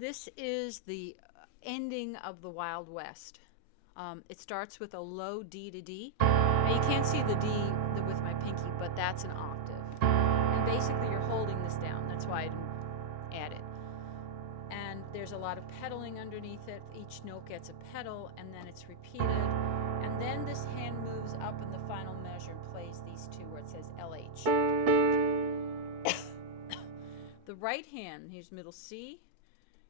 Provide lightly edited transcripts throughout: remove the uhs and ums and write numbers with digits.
This is the ending of the Wild West. It starts with a low D to D. Now you can't see the D with my pinky, but that's an octave. And basically you're holding this down. That's why I didn't add it. And there's a lot of pedaling underneath it. Each note gets a pedal, and then it's repeated. And then this hand moves up in the final measure and plays these two where it says LH. The right hand, here's middle C.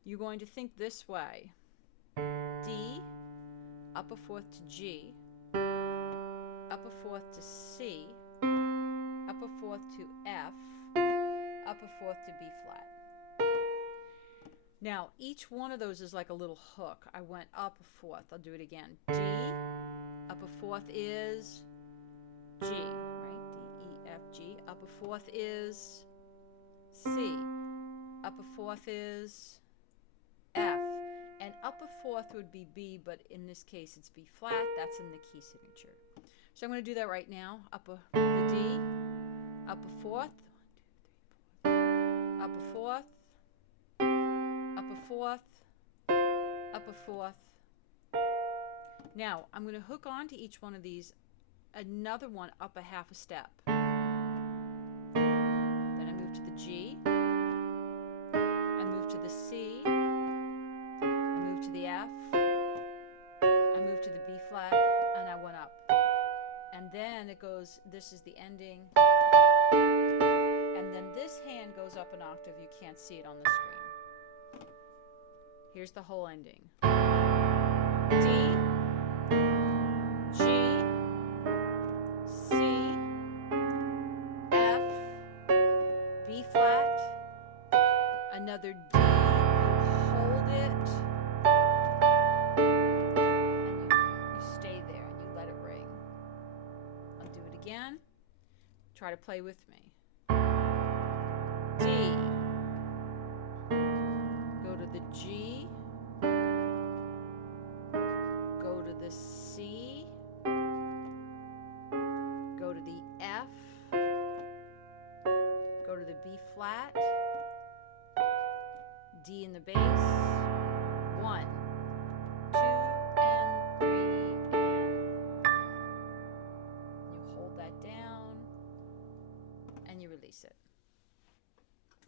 You're going to think this way. D, up a fourth to G, up a fourth to C, up a fourth to F, up a fourth to B flat. Now, each one of those is like a little hook. I went up a fourth. I'll do it again. D, up a fourth is G, right? D, E, F, G. Up a fourth is C. Up a fourth is F. And up a fourth would be B, but in this case it's B flat. That's in the key signature. So I'm going to do that right now. Up the D, up a fourth, 1, 2, 3, 4, up a fourth, up a fourth, up a fourth. Now I'm going to hook on to each one of these, another one up a half a step. Then I move to the G, I move to the C, I move to the F, I move to the B flat, and I went up. And then it goes, this is the ending, and then this hand goes up an octave. You can't see it on the screen. Here's the whole ending. D, G, C, F, B flat, another D, you hold it, and you stay there and you let it ring. I'll do it again. Try to play with me. D, go to the G, go to the C, go to the F, go to the B flat, D in the bass, 1, 2, and 3, and you hold that down and you release it.